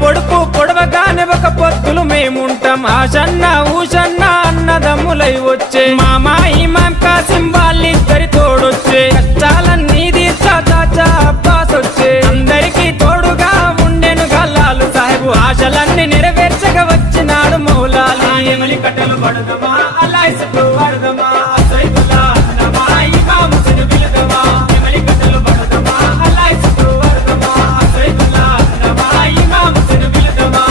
పొడుపు పొడవగానే ఒక పొత్తులు మేముంటాం ఆశన్న ఊషన్న అన్నదమ్ములై వచ్చే మామా ఇమాం కాసిం వాళ్ళిద్దరి తోడొచ్చే కష్టాలన్నీ తీర్చా చాచా అబ్బాస్ వచ్చే అందరికీ తోడుగా ఉండెను గల్లాలు సాహెబు ఆశలన్నీ నెరవేర్చగా వచ్చినాడు మౌలాలి ఎమలి కట్టలు పడదమా అల్లాహ్ చుట్టూ పడదమా సైదుల్లా నమా ఇమాం హుస్సేన్ బిలదమా ఎమలి కట్టలు పడదమా అల్లాహ్ చుట్టూ పడదమా సైదుల్లా నమా ఇమాం హుస్సేన్ బిలదమా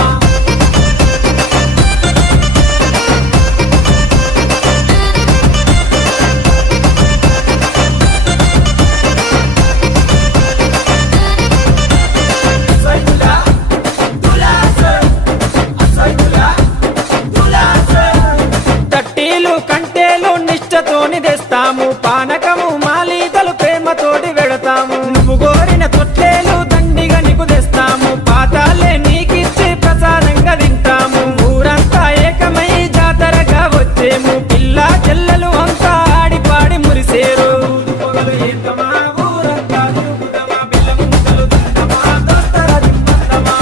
తట్టీలు కంటేలు నిష్టతోని తెస్తాము పానకము మాలీతలు ప్రేమతోటి వెడతాము నువ్వు కోరిన తొట్లేలు దండిగా నీకు తెస్తాము పాతాలే నీకిచ్చి ప్రసాదంగా తింటాము ఊరంతా ఏకమై జాతరగా వచ్చేము పిల్ల చెల్లెలు అంతా ఆడి పాడి మురిసేరు పొగలు ఏతమా ఊరంతా తిరుగుదమా బిల్ల ముంతలు తిందమా దోస్తర దింపందమా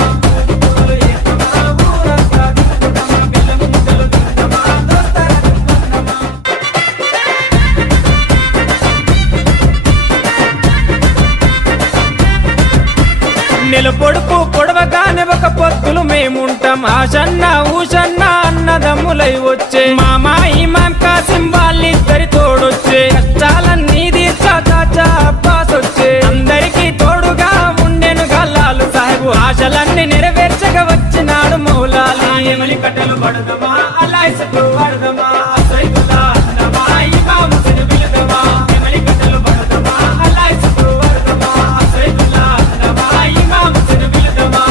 పొగలు ఏతమా ఊరంతా తిరుగుదమా బిల్ల ముంతలు తిందమా దోస్తర దింపందమా పొడుపు పొడవగానే ఒక పొత్తులు మేముంటాం ఆశన్న ఊషన్న అన్నదమ్ములై వచ్చే మామా ఇమాం కాసిం వాళ్ళిద్దరి తోడొచ్చే కష్టాలన్నీ తీర్చా చాచా అబ్బాస్ వచ్చే అందరికీ తోడుగా ఉండెను గల్లాలు సాహెబు ఆశలన్నీ నెరవేర్చగా వచ్చినాడు మౌలాలి ఎమలి కట్టలు పడదమా అల్లాహ్ చుట్టూ పడదమా సైదుల్లా నమా ఇమాం హుస్సేన్ బిలదమా ఎమలి కట్టలు పడదమా అల్లాహ్ చుట్టూ పడదమా సైదుల్లా నమా ఇమాం హుస్సేన్ బిలదమా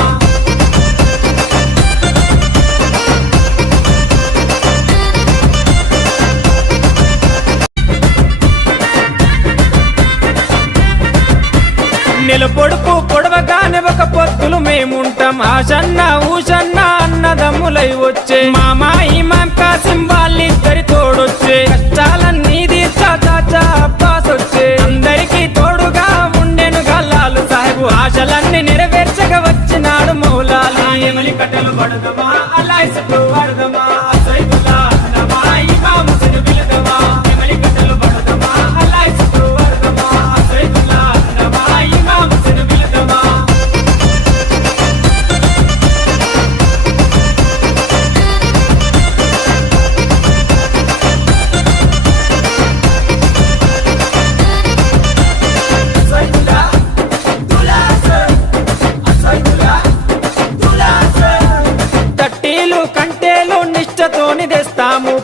పొడుపు పొడవగానే ఒక పొత్తులు మేముంటాం ఆశన్న ఊషన్న అన్నదమ్ములై వచ్చే మామా ఇమాం కాసిం వాళ్ళిద్దరి తోడొచ్చే కష్టాలన్నీ తీర్చా చాచా అబ్బాస్ వచ్చే అందరికీ తోడుగా ఉండెను గల్లాలు సాహెబు ఆశలన్నీ నెరవేర్చగా వచ్చినాడు మౌలాలి ఎమలి కట్టలు పడదమా అల్లాహ్ చుట్టూ పడదమా సైదుల్లా నమా ఇమాం హుస్సేన్ బిలదమా ఎమలి కట్టలు పడదమా అల్లాహ్ చుట్టూ పడదమా సైదుల్లా నమా ఇమాం హుస్సేన్ బిలదమా తట్టీలు కంటేలు నిష్టతోని తెస్తాము